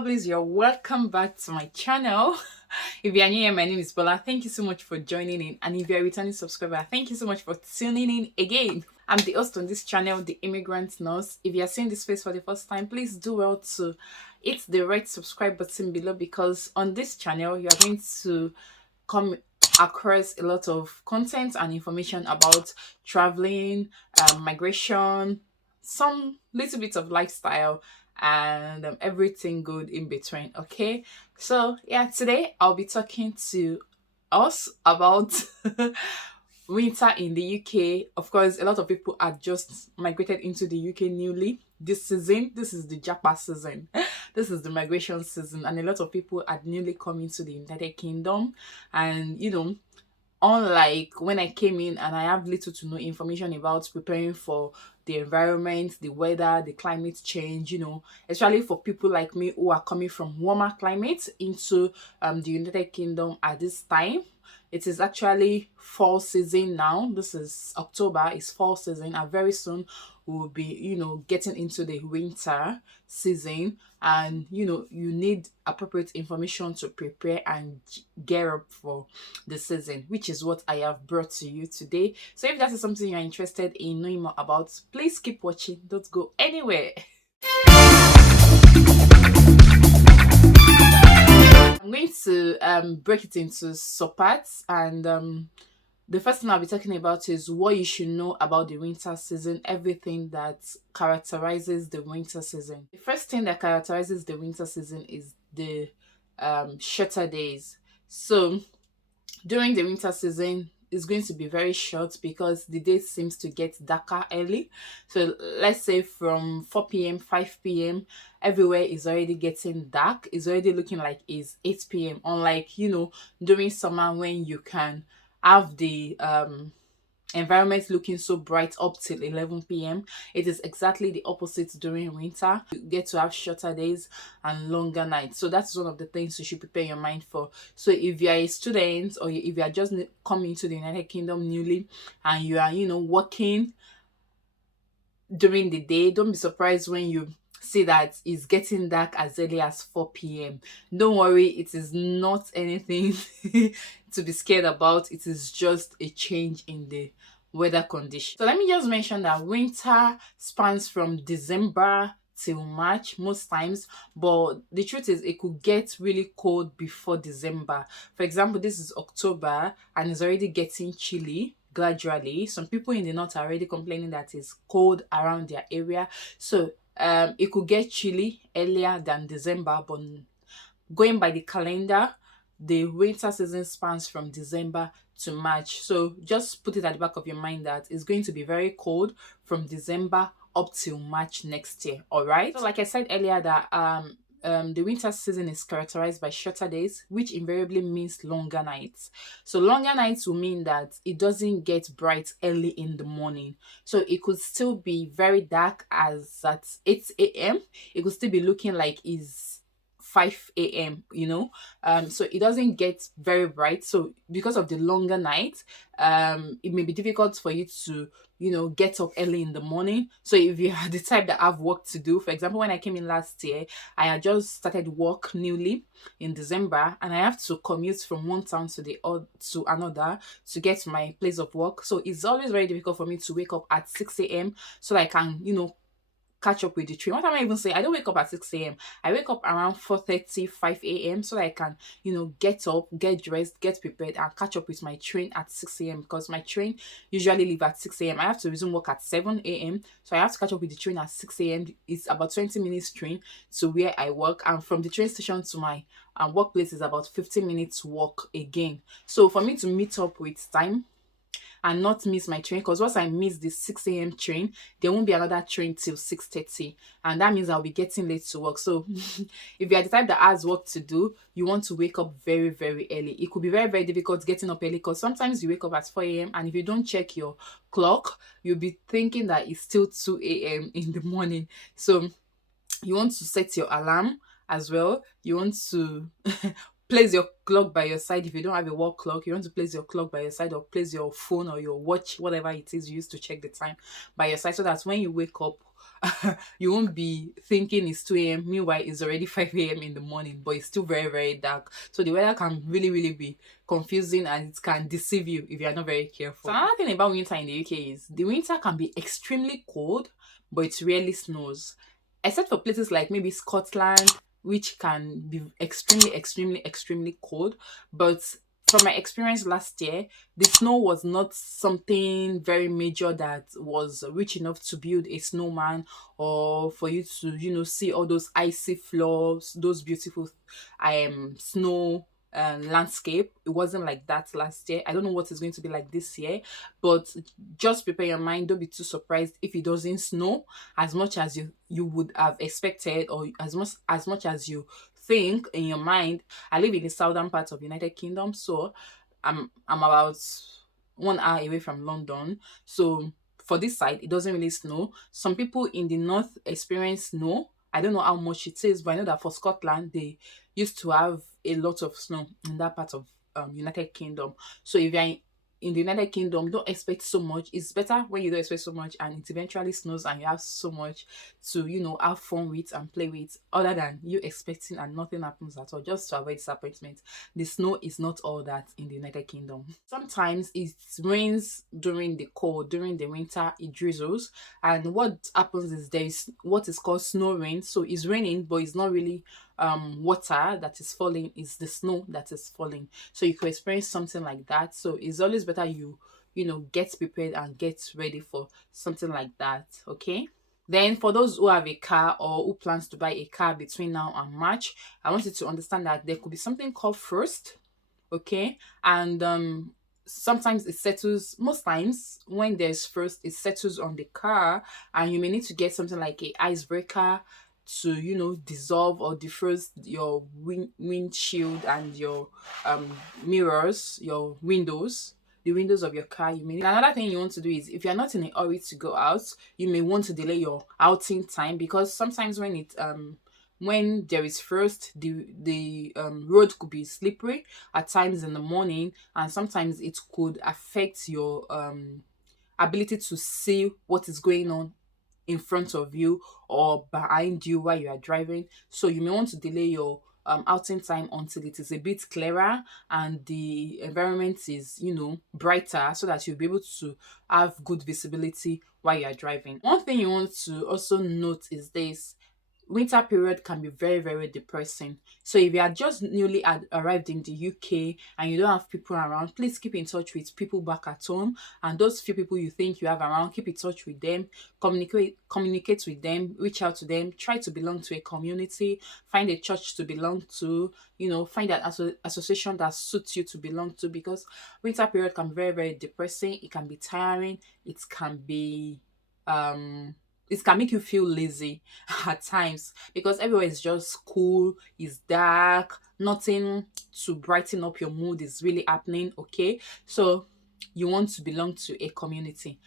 lovelies, you're welcome back to my channel. If you're new here, my name is Bola. Thank you so much for joining in, and if you're a returning subscriber, thank you so much for tuning in again. I'm the host on this channel, the immigrant nurse. If you're seeing this face for the first time, please do well to hit the red subscribe button below, because on this channel you're going to come across a lot of content and information about traveling, migration, some little bit of lifestyle, and everything good in between. Okay, so yeah, today I'll be talking to us about winter in the UK. Of course, a lot of people are just migrated into the UK newly this season. This is the Japa season. This is the migration season, and a lot of people are newly coming to the United Kingdom. And unlike when I came in and I have little to no information about preparing for the environment, the weather, the climate change, especially for people like me who are coming from warmer climates into the United Kingdom at this time. It is actually fall season now. This is October, it's fall season, and very soon we'll be, getting into the winter season. And you need appropriate information to prepare and gear up for the season, which is what I have brought to you today. So if that is something you're interested in knowing more about, please keep watching. Don't go anywhere. I'm going to break it into subparts, and the first thing I'll be talking about is what you should know about the winter season, everything that characterizes the winter season. The first thing that characterizes the winter season is the shorter days. So during the winter season, it's going to be very short because the day seems to get darker early. So let's say from 4 p.m, 5 p.m, everywhere is already getting dark. It's already looking like it's 8 p.m. Unlike, during summer when you can have the environment looking so bright up till 11 p.m. It is exactly the opposite during winter. You get to have shorter days and longer nights. So that's one of the things you should prepare your mind for. So if you are a student, or if you are just coming to the United Kingdom newly and you are, working during the day, don't be surprised when you see that it's getting dark as early as 4 p.m. Don't worry, it is not anything to be scared about. It is just a change in the weather condition. So let me just mention that winter spans from December till March most times, but the truth is it could get really cold before December. For example, this is October and it's already getting chilly gradually. Some people in the north are already complaining that it's cold around their area. So it could get chilly earlier than December, but going by the calendar, the winter season spans from December to March. So just put it at the back of your mind that it's going to be very cold from December up till March next year. All right. So like I said earlier, that the winter season is characterized by shorter days, which invariably means longer nights. So longer nights will mean that it doesn't get bright early in the morning. So it could still be very dark as at 8 a.m. It could still be looking like it's 5 a.m. So it doesn't get very bright. So because of the longer night, it may be difficult for you to get up early in the morning. So if you are the type that have work to do, for example, when I came in last year, I had just started work newly in December, and I have to commute from one town to another to get to my place of work. So it's always very difficult for me to wake up at 6 a.m. so that I can catch up with the train. What am I even saying? I don't wake up at 6 a.m. I wake up around 4:30, 5 a.m. so that I can, get up, get dressed, get prepared, and catch up with my train at 6 a.m. because my train usually leave at 6 a.m. I have to resume work at 7 a.m. So I have to catch up with the train at 6 a.m. It's about 20 minutes train to where I work, and from the train station to my workplace is about 15 minutes walk again. So for me to meet up with time and not miss my train, because once I miss the 6 a.m. train, there won't be another train till 6:30, and that means I'll be getting late to work. So if you are the type that has work to do, you want to wake up very, very early. It could be very, very difficult getting up early because sometimes you wake up at 4 a.m. and if you don't check your clock, you'll be thinking that it's still 2 a.m. in the morning. So you want to set your alarm as well. You want to place your clock by your side. If you don't have a wall clock, you want to place your clock by your side, or place your phone or your watch, whatever it is you use to check the time, by your side, so that when you wake up, You won't be thinking it's 2 a.m. Meanwhile, it's already 5 a.m. in the morning, but it's still very, very dark. So the weather can really, really be confusing, and it can deceive you if you're not very careful. So another thing about winter in the UK is the winter can be extremely cold, but it rarely snows. Except for places like maybe Scotland, which can be extremely, extremely, extremely cold. But from my experience last year, the snow was not something very major that was rich enough to build a snowman, or for you to, see all those icy floors, those beautiful snow landscape. It wasn't like that last year. I don't know what it's going to be like this year, but just prepare your mind. Don't be too surprised if it doesn't snow as much as you would have expected, or as much as you think in your mind. I live in the southern part of United Kingdom, so I'm about 1 hour away from London. So for this side, it doesn't really snow. Some people in the north experience snow. I don't know how much it is, but I know that for Scotland they used to have a lot of snow in that part of United Kingdom. So if you're in the United Kingdom, don't expect so much. It's better when you don't expect so much and it eventually snows and you have so much to, have fun with and play with, other than you expecting and nothing happens at all, just to avoid disappointment. The snow is not all that in the United Kingdom. Sometimes it rains during the cold, during the winter, it drizzles. And what happens is there is what is called snow rain. So it's raining, but it's not really water that is falling, is the snow that is falling. So you could experience something like that. So it's always better you get prepared and get ready for something like that. Okay. Then for those who have a car or who plans to buy a car between now and March, I want you to understand that there could be something called frost. Okay. And sometimes it settles, most times when there's frost, it settles on the car, and you may need to get something like a icebreaker to dissolve or defrost your windshield and your um mirrors, your windows, the windows of your car. You may Another thing you want to do is, if you're not in a hurry to go out, you may want to delay your outing time, because sometimes when there is frost, the road could be slippery at times in the morning, and sometimes it could affect your ability to see what is going on in front of you or behind you while you are driving. So you may want to delay your outing time until it is a bit clearer and the environment is, brighter, so that you'll be able to have good visibility while you are driving. One thing you want to also note is this: winter period can be very, very depressing. So if you are just newly arrived in the UK and you don't have people around, please keep in touch with people back at home, and those few people you think you have around, keep in touch with them, communicate with them, reach out to them, try to belong to a community, find a church to belong to, find an association that suits you to belong to, because winter period can be very, very depressing. It can be tiring. Um it can make you feel lazy at times, because everywhere is just cool, it's dark, nothing to brighten up your mood is really happening. Okay, so you want to belong to a community.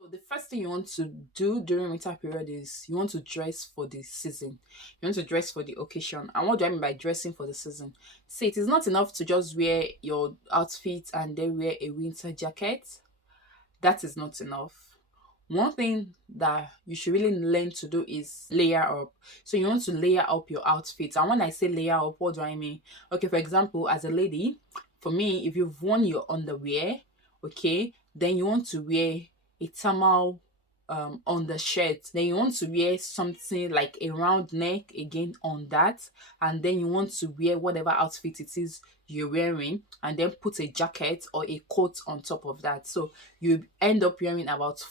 So the first thing you want to do during winter period is you want to dress for the season. You want to dress for the occasion. And what do I mean by dressing for the season? See, it is not enough to just wear your outfit and then wear a winter jacket. That is not enough. One thing that you should really learn to do is layer up. So you want to layer up your outfit. And when I say layer up, what do I mean? Okay, for example, as a lady, for me, if you've worn your underwear, okay, then you want to wear a thermal on the shirt. Then you want to wear something like a round neck again on that. And then you want to wear whatever outfit it is you're wearing, and then put a jacket or a coat on top of that. So you end up wearing about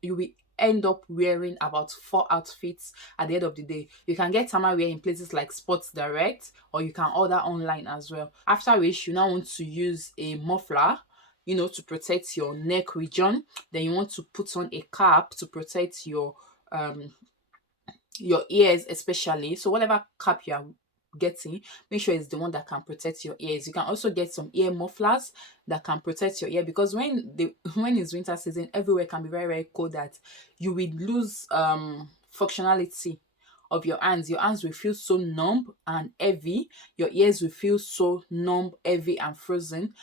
you will end up wearing about 4 outfits at the end of the day. You can get thermal wear in places like Sports Direct, or you can order online as well. After which, you now want to use a muffler, to protect your neck region. Then you want to put on a cap to protect um your ears especially. So whatever cap you are getting, make sure it's the one that can protect your ears. You can also get some ear mufflers that can protect your ear, because when it's winter season, everywhere can be very, very cold, that you will lose functionality of your hands. Your hands will feel so numb and heavy. Your ears will feel so numb, heavy, and frozen.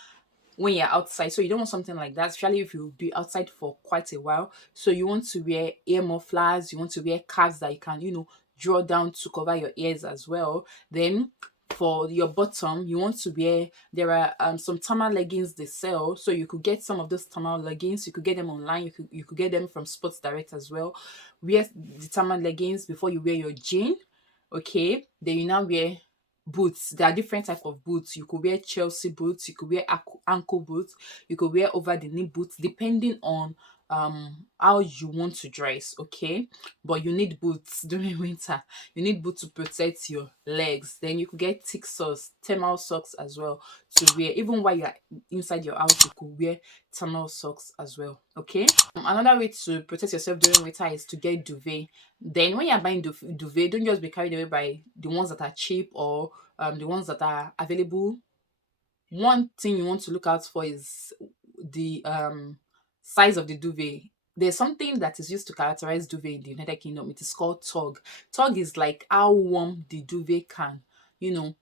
when you're outside. So you don't want something like that, especially if you'll be outside for quite a while. So you want to wear ear mufflers, you want to wear caps that you can, draw down to cover your ears as well. Then for your bottom, you want to wear, there are some thermal leggings they sell. So you could get some of those thermal leggings. You could get them online. You could get them from Sports Direct as well. Wear the thermal leggings before you wear your jean. Okay, then you now wear boots. There are different type of boots. You could wear Chelsea boots, you could wear ankle boots, you could wear over the knee boots, depending on how you want to dress. Okay, but you need boots during winter. You need boots to protect your legs. Then you could get thick socks, thermal socks as well to wear. Even while you're inside your house, you could wear thermal socks as well. Okay, another way to protect yourself during winter is to get duvet. Then when you're buying duvet, don't just be carried away by the ones that are cheap or the ones that are available. One thing you want to look out for is the size of the duvet. There's something that is used to characterize duvet in the United Kingdom. It is called tug. Tug is like how warm the duvet can, you know,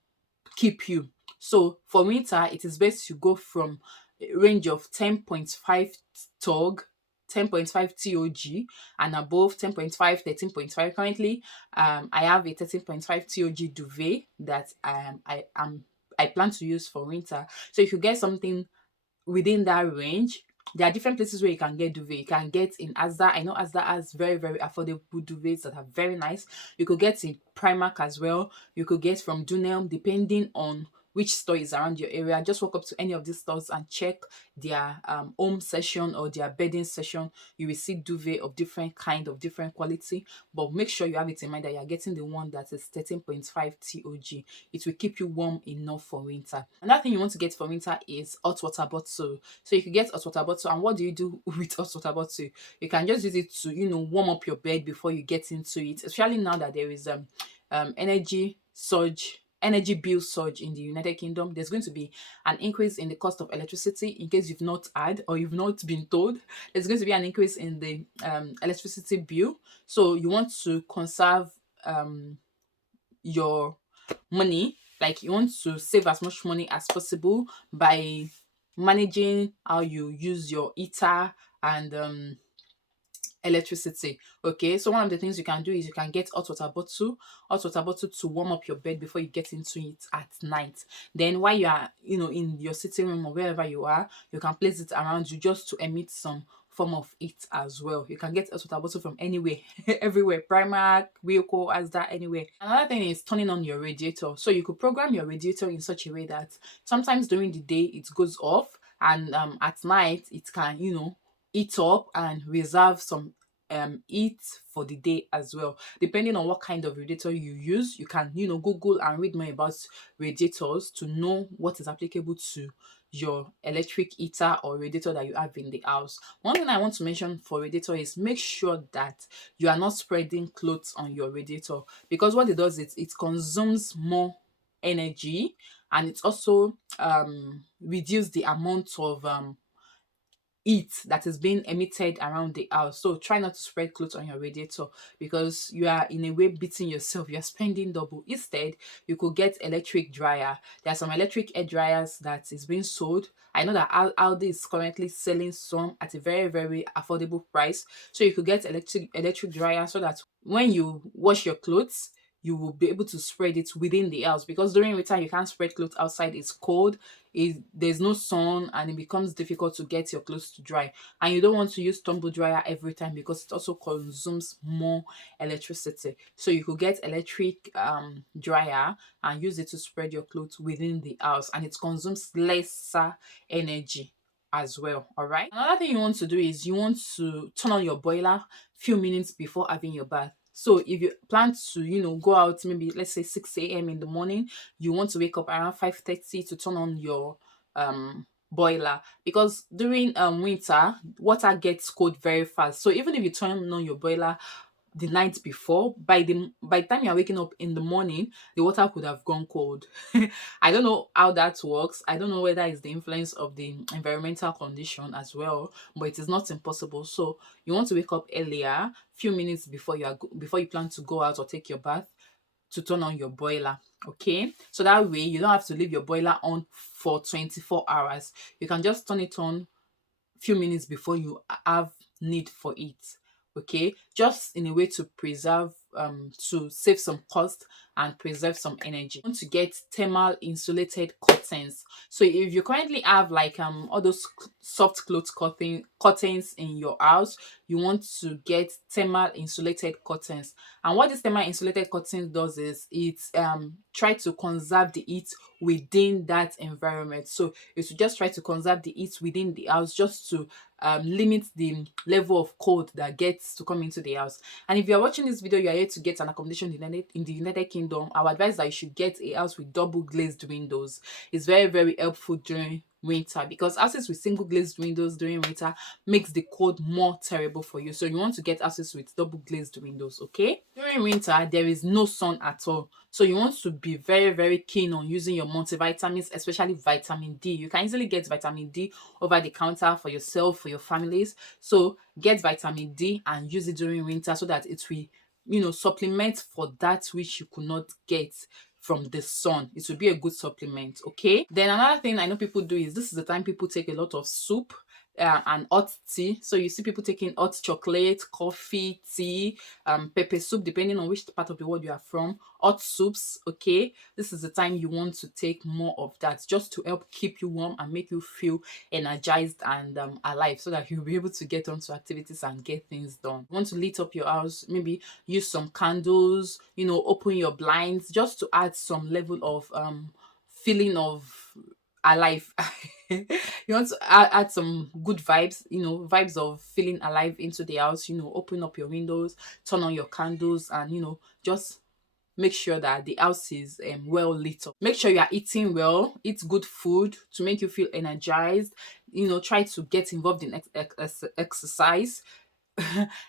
keep you. So for winter, it is best to go from a range of 10.5 tog, 10.5 TOG, and above 10.5, 13.5. Currently, I have a 13.5 TOG duvet that I plan to use for winter. So if you get something within that range, there are different places where you can get duvet. You can get in Asda. I know Asda has very, very affordable duvets that are very nice. You could get in Primark as well. You could get from Dunelm, depending on which store is around your area. Just walk up to any of these stores and check their home section or their bedding section. You will see duvet of different kind, of different quality, but make sure you have it in mind that you're getting the one that is 13.5 TOG. It will keep you warm enough for winter. Another thing you want to get for winter is hot water bottle. So you can get hot water bottle, and what do you do with hot water bottle? You can just use it to, warm up your bed before you get into it, especially now that there is energy bill surge in the United Kingdom. There's going to be an increase in the cost of electricity. In case you've not had or you've not been told, there's going to be an increase in the electricity bill. So you want to conserve your money. Like, you want to save as much money as possible by managing how you use your heater and electricity. Okay, so one of the things you can do is you can get hot water bottle to warm up your bed before you get into it at night. Then while you are, in your sitting room or wherever you are, you can place it around you just to emit some form of heat as well. You can get hot water bottle from anywhere, everywhere, Primark, vehicle, Asda, anywhere. Another thing is turning on your radiator. So you could program your radiator in such a way that sometimes during the day it goes off, and at night it can, heat up and reserve some heat for the day as well. Depending on what kind of radiator you use, you can, Google and read more about radiators to know what is applicable to your electric heater or radiator that you have in the house. One thing I want to mention for radiator is make sure that you are not spreading clothes on your radiator, because what it does is it consumes more energy, and it also reduce the amount of heat that is being emitted around the house. So try not to spread clothes on your radiator, because you are in a way beating yourself. You're spending double. Instead, you could get electric dryer. There are some electric air dryers that is being sold. I know that Aldi is currently selling some at a very, very affordable price. So you could get electric dryer, so that when you wash your clothes, you will be able to spread it within the house, because during winter you can't spread clothes outside. It's cold, there's no sun, and it becomes difficult to get your clothes to dry. And you don't want to use tumble dryer every time, because it also consumes more electricity. So you could get electric dryer and use it to spread your clothes within the house, and it consumes lesser energy as well. All right, another thing you want to do is you want to turn on your boiler few minutes before having your bath. So if you plan to, go out, maybe let's say 6 a.m. in the morning, you want to wake up around 5:30 to turn on your boiler, because during winter water gets cold very fast. So even if you turn on your boiler the night before, by the time you're waking up in the morning, the water could have gone cold. I don't know how that works. I don't know whether it's the influence of the environmental condition as well, but it is not impossible. So you want to wake up earlier, few minutes before before you plan to go out or take your bath. to turn on your boiler. Okay, so that way you don't have to leave your boiler on for 24 hours. You can just turn it on few minutes before you have need for it. Okay, just in a way to preserve to save some cost and preserve some energy. You want to get thermal insulated curtains. So if you currently have like all those soft cloth curtains in your house, you want to get thermal insulated curtains. And what this thermal insulated curtain does is it try to conserve the heat within that environment. So it should just try to conserve the heat within the house, just to limit the level of cold that gets to come into the house. And if you're watching this video, you are here to get an accommodation in the United Kingdom, I would advise that you should get a house with double glazed windows. It's very, very helpful during winter, because houses with single glazed windows during winter makes the cold more terrible for you. So you want to get houses with double glazed windows. Okay, during winter there is no sun at all, so you want to be very, very keen on using your multivitamins, especially vitamin D. You can easily get vitamin D over the counter for yourself, for your families. So get vitamin D and use it during winter, so that it will, supplement for that which you could not get from the sun. It will be a good supplement. Okay, then another thing I know people do is, this is the time people take a lot of soup and hot tea. So you see people taking hot chocolate, coffee, tea, pepper soup, depending on which part of the world you are from, hot soups. Okay, this is the time you want to take more of that, just to help keep you warm and make you feel energized and alive, so that you'll be able to get onto activities and get things done. You want to lit up your house, maybe use some candles, open your blinds, just to add some level of feeling of alive. You want to add some good vibes, vibes of feeling alive into the house. Open up your windows, turn on your candles, and just make sure that the house is well lit up. Make sure you are eating well, eat good food to make you feel energized. Try to get involved in exercise.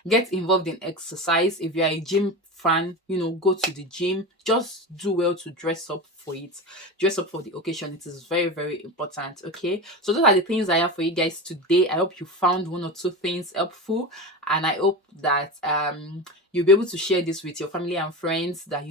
Get involved in exercise. If you're a gym fan, go to the gym. Just do well to dress up for it. Dress up for the occasion. It is very, very important. Okay, so those are the things I have for you guys today. I hope you found one or two things helpful, and I hope that you'll be able to share this with your family and friends that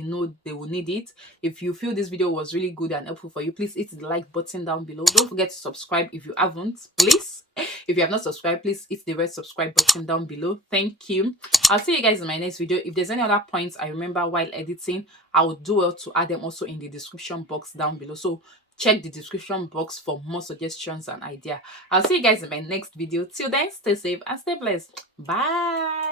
they will need it. If you feel this video was really good and helpful for you, please hit the like button down below. Don't forget to subscribe if you haven't, please. If you have not subscribed, please hit the red subscribe button down below. Thank you. I'll see you guys in my next video. If there's any other points I remember while editing, I will do well to add them also in the description box down below. So check the description box for more suggestions and idea. I'll see you guys in my next video. Till then, stay safe and stay blessed. Bye.